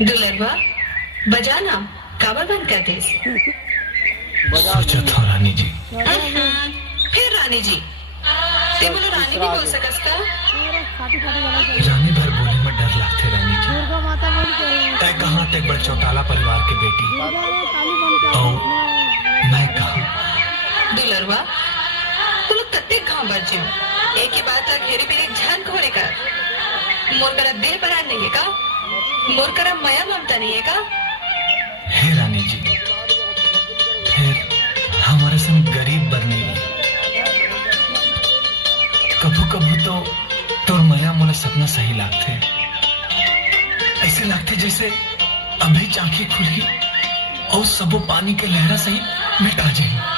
दुलरवा बजाना काबर बंद कर दे। सोचा था रानी जी। फिर रानी जी ते बोलो रानी भी बोल सकस का। रानी भर बोले में डर लगते रानी जी। तय कहाँ तक बड़ चौटाला परिवार के बेटी और मैं कहा दुलरवा तू लोग कत्ते कहाँ बर्जी एक ही बात ला घेरी पे एक झन खोने का मोर करा दिल पर नहीं है का मोर करा माया ममता नहीं है का। हे रानी जी फिर हमारे संग गरीब बरने कभू कभू तो तोर माया मोला सपना सही लागते ऐसे लगते जैसे अभी आंखें खुली और सबो पानी के लहरा सही मिटा जाए।